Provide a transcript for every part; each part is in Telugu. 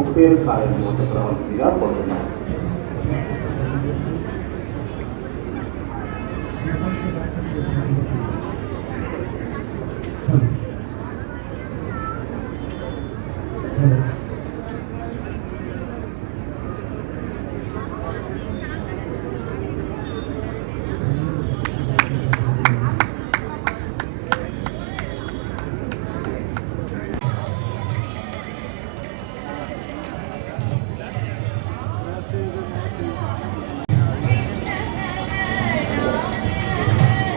బుక్ పేరు కార్యం ప్రవృత్తిగా పొందుతున్నాం.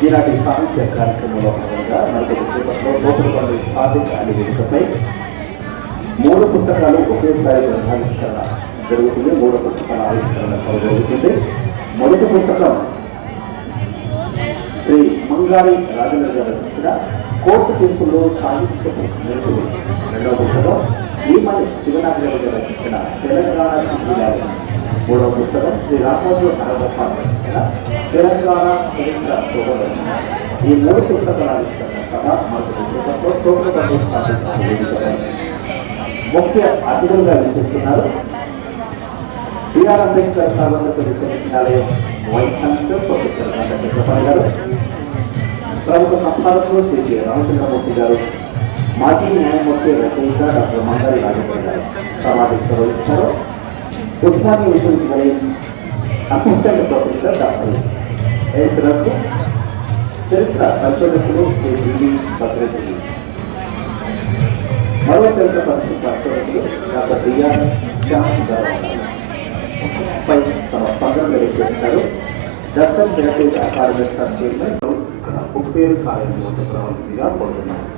ఈనాటి సాహిత్య కార్యక్రమంలో భాగంగా నలుగురు చేపట్లో తోపుడుపల్లి సాధిక అనే వేదికపై 3 పుస్తకాలు ఒకేసారి గ్రంథావిష్కరణ జరుగుతుంది. 3 పుస్తకాల ఆవిష్కరణ జరుగుతుంది. మొదటి పుస్తకం శ్రీ మంగారి రాజేంద్ర గారు రచించిన కోర్టు తీర్పుల్లో సాహిత్యపు నేర్పులు. రెండవ పుస్తకం ఈమని శివనాథరావు గారు రచించిన తెలంగాణ జిల్లాలు. మూడవ పుస్తకం శ్రీ రామోజు అరగోపాల్ రచించిన తెలంగాణ చరిత్ర శోభనం. ఈ 3 పుస్తకాల ఆవిష్కరణ సభ మొదటి పుస్తకంలో తోపుడుపల్లి సాధిక వేదికపై ముఖ్య అతిథులుగా వినిపిస్తున్నారు బిఆర్ అంబేద్కర్ సర్వోన్నత విశ్వవిద్యాలయం వైస్ ఛాన్సలర్ ప్రొఫెసర్ చంద్రపాణి గారు, ప్రముఖ సంపాదకులు శ్రీ కె రామచంద్రమూర్తి గారు, మాజీ న్యాయమూర్తి రచయిత డాక్టర్ మంగారి రాజేంద్ర గారు సమావేశం నిర్వహించారు. ఉస్మానియా విశ్వవిద్యాలయం assistant professor doctor yes Raghu, చరిత్ర పరిశోధకులు శ్రీ బిడి భద్రరెడ్డి, మరో చరిత్ర పరిశోధకులు డాక్టర్ బిఆర్ శ్యామ్ గారు పై తమ స్పందన వ్యక్తపరిచారు. దర్శన్ హెరిటేజ్ అకాడమీ చైర్మన్ బుక్ పేరు కార్యం ప్రవృత్తిగా పొందుతున్నారు.